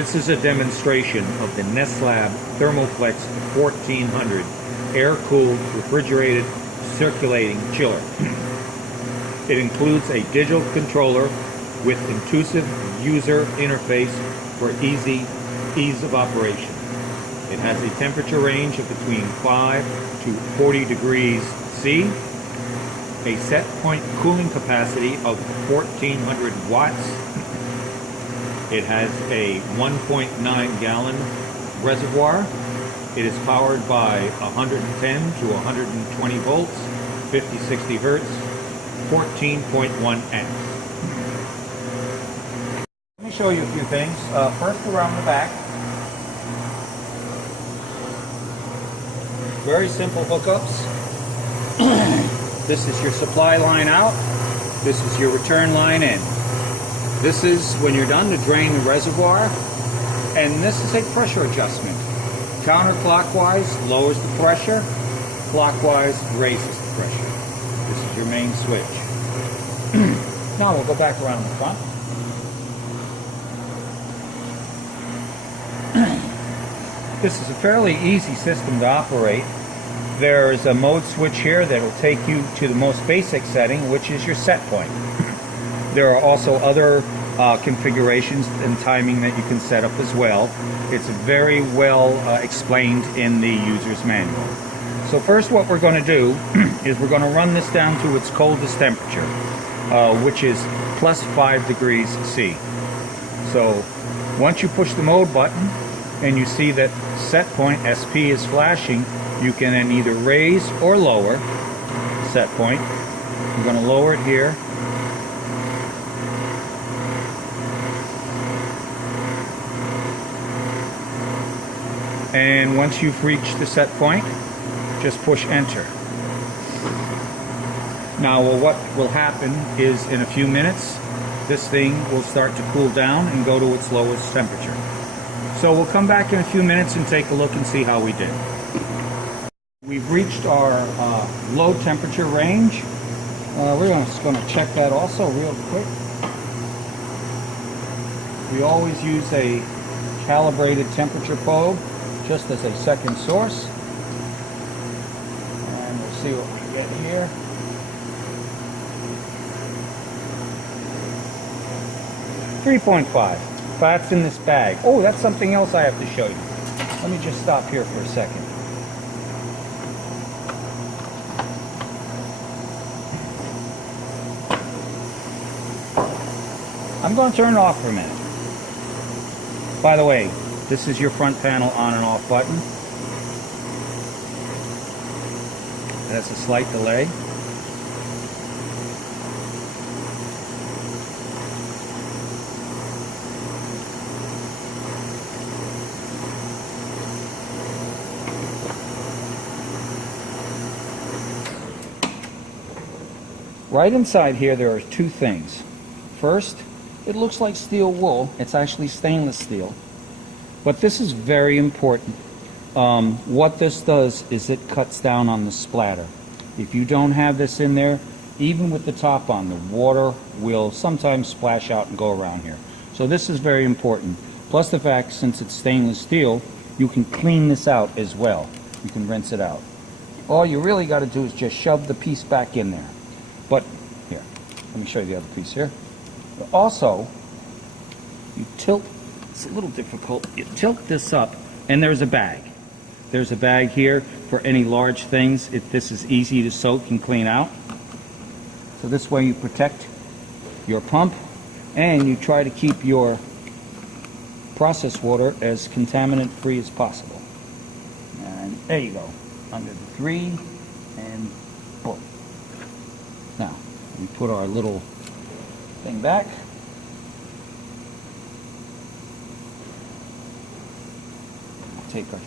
This is a demonstration of the Neslab Thermoflex 1400 air-cooled refrigerated circulating chiller. It includes a digital controller with intuitive user interface for ease of operation. It has a temperature range of between 5 to 40 degrees C, a set point cooling capacity of 1400 watts. It has a 1.9 gallon reservoir. It is powered by 110 to 120 volts, 50-60 hertz, 14.1 amps. Let me show you a few things. First, around the back. Very simple hookups. This is your supply line out. This is your return line in. This is when you're done to drain the reservoir, and this is a pressure adjustment. Counterclockwise lowers the pressure, clockwise raises the pressure. This is your main switch. Now we'll go back around the front. This is a fairly easy system to operate. There's a mode switch here that will take you to the most basic setting, which is your set point. There are also other configurations and timing that you can set up as well. It's very well explained in the user's manual. So first, what we're going to do is we're going to run this down to its coldest temperature, which is plus 5 degrees C. So once you push the mode button and you see that set point SP is flashing, you can then either raise or lower set point. We're going to lower it here. And once you've reached the set point, just push enter. Now, what will happen is in a few minutes, this thing will start to cool down and go to its lowest temperature. So we'll come back in a few minutes and take a look and see how we did. We've reached our low temperature range. We're just going to check that also real quick. We always use a calibrated temperature probe just as a second source. And we'll see what we get here. .5. That's in this bag. Oh, that's something else I have to show you. Let me just stop here for a second. I'm going to turn it off for a minute. By the way, this is your front panel on and off button. It has a slight delay. Right inside here there are two things. First, it looks like steel wool. It's actually stainless steel. But this is very important. What this does is it cuts down on the splatter. If you don't have this in there, even with the top on, the water will sometimes splash out and go around here. So this is very important. Plus the fact, since it's stainless steel, you can clean this out as well. You can rinse it out. All you really got to do is just shove the piece back in there. But here, let me show you the other piece here. But also, you tilt, it's a little difficult, you tilt this up, and there's a bag. There's a bag here for any large things. This is easy to soak and clean out. So this way you protect your pump, and you try to keep your process water as contaminant free as possible. And there you go, under the 3, and boom. Now, we put our little thing back.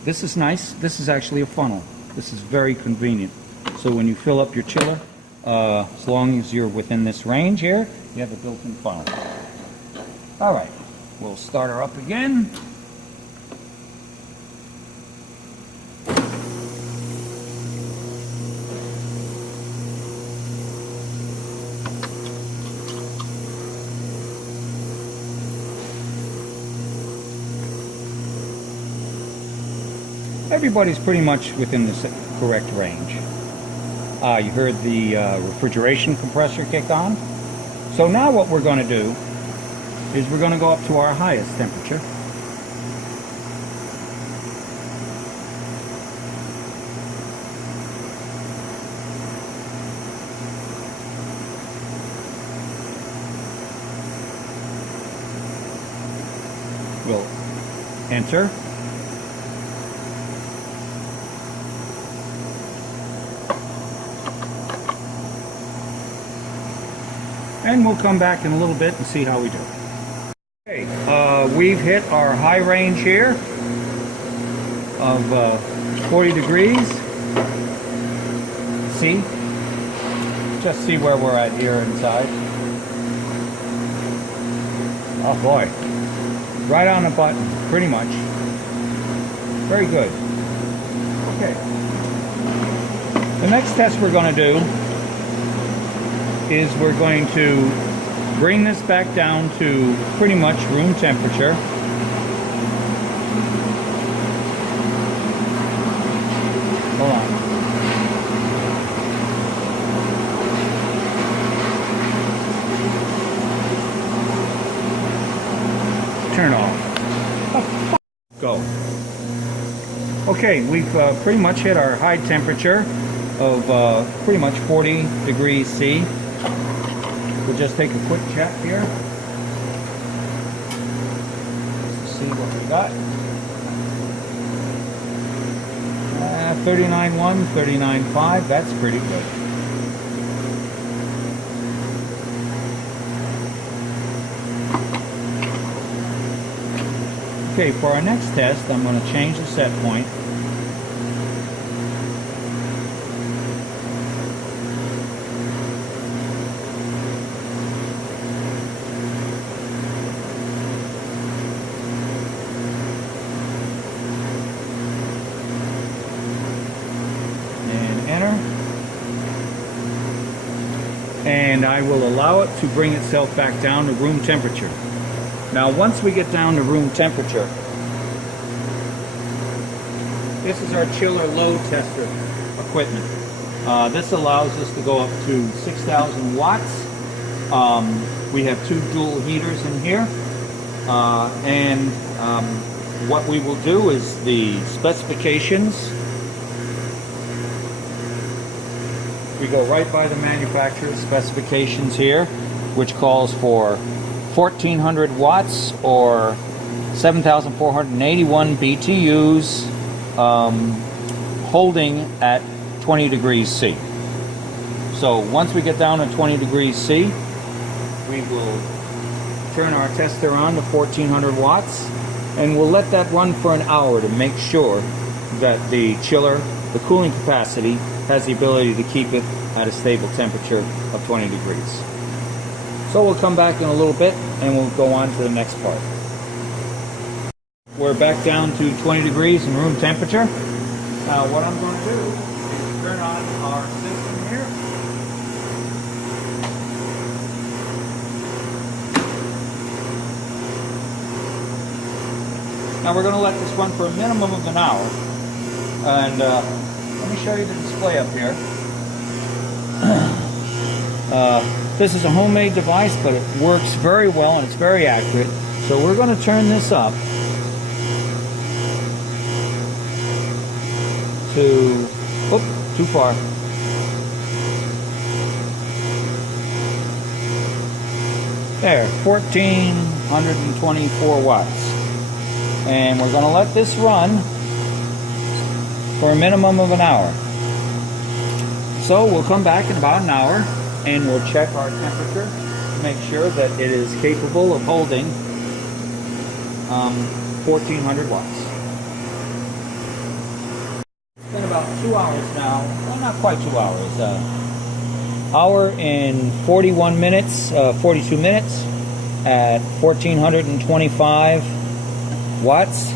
This is nice. This is actually a funnel. This is very convenient. So when you fill up your chiller, as long as you're within this range here, you have a built-in funnel. All right, we'll start her up again. everybody's pretty much within the correct range. You heard the refrigeration compressor kick on. So now what we're going to do is we're going to go up to our highest temperature. We'll enter. And we'll come back in a little bit and see how we do. Okay, we've hit our high range here of 40 degrees. See? Just see where we're at here inside. Oh boy. Right on the button, pretty much. Very good. Okay. The next test we're going to do is we're going to bring this back down to pretty much room temperature. Hold on. Turn off. Go. Okay, we've pretty much hit our high temperature of pretty much 40 degrees C. We'll just take a quick check here. Let's see what we got. 39.1, 39.5, that's pretty good. Okay, for our next test, I'm going to change the set point. And I will allow it to bring itself back down to room temperature. Now once we get down to room temperature, this is our chiller load tester equipment. This allows us to go up to 6,000 watts. We have two dual heaters in here. What we will do is the specifications. We go right by the manufacturer's specifications here, which calls for 1,400 watts or 7,481 BTUs, holding at 20 degrees C. So once we get down to 20 degrees C, we will turn our tester on to 1,400 watts, and we'll let that run for an hour to make sure that the chiller, the cooling capacity, has the ability to keep it at a stable temperature of 20 degrees. So we'll come back in a little bit and we'll go on to the next part. We're back down to 20 degrees in room temperature. Now what I'm going to do is turn on our system here. Now we're going to let this run for a minimum of an hour. And let me show you the display up here. This is a homemade device, but it works very well and it's very accurate. So we're going to turn this up to, too far. There, 1,424 watts. And we're going to let this run for a minimum of an hour. So we'll come back in about an hour and we'll check our temperature to make sure that it is capable of holding 1,400 watts. It's been about 2 hours now, well, not quite 2 hours, hour and 41 minutes, 42 minutes at 1,425 watts,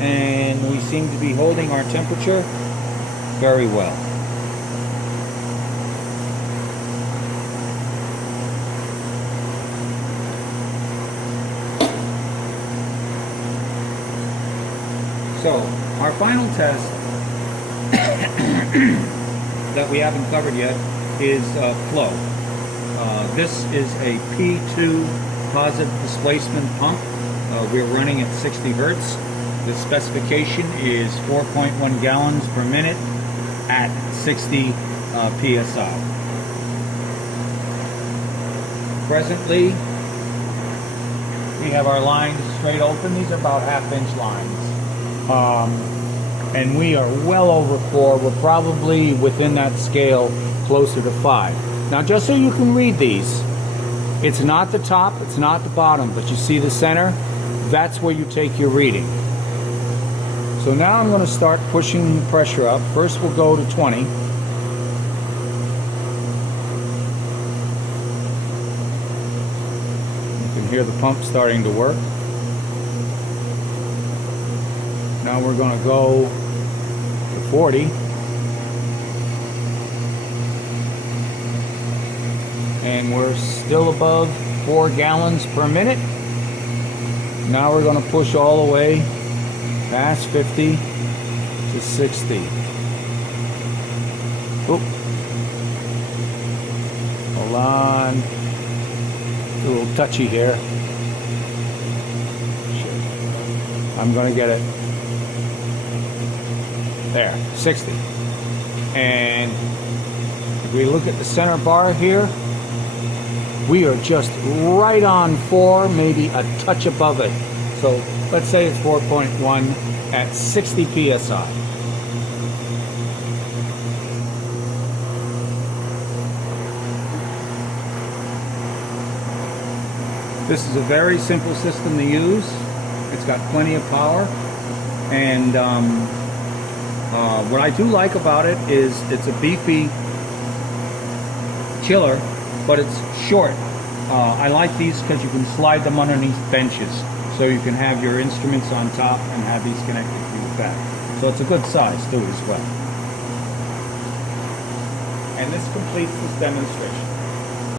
and we seem to be holding our temperature very well. So Our final test that we haven't covered yet is flow. This is a P2 positive displacement pump. We're running at 60 hertz. The specification is 4.1 gallons per minute at 60 psi. Presently, we have our lines straight open. These are about half-inch lines. And we are well over 4. We're probably within that scale closer to 5. Now, just so you can read these, it's not the top, it's not the bottom, but you see the center? That's where you take your reading. So now I'm going to start pushing the pressure up. First we'll go to 20. You can hear the pump starting to work. Now we're going to go to 40. And we're still above 4 gallons per minute. Now we're going to push all the way past 50 to 60. Oop. Hold on. A little touchy here. I'm going to get it. There, 60. And if we look at the center bar here, we are just right on 4, maybe a touch above it. So let's say it's 4.1 at 60 psi. This is a very simple system to use. It's got plenty of power, and what I do like about it is it's a beefy chiller, but it's short. I like these because you can slide them underneath benches, so you can have your instruments on top and have these connected to your back. So it's a good size too as well. And this completes this demonstration.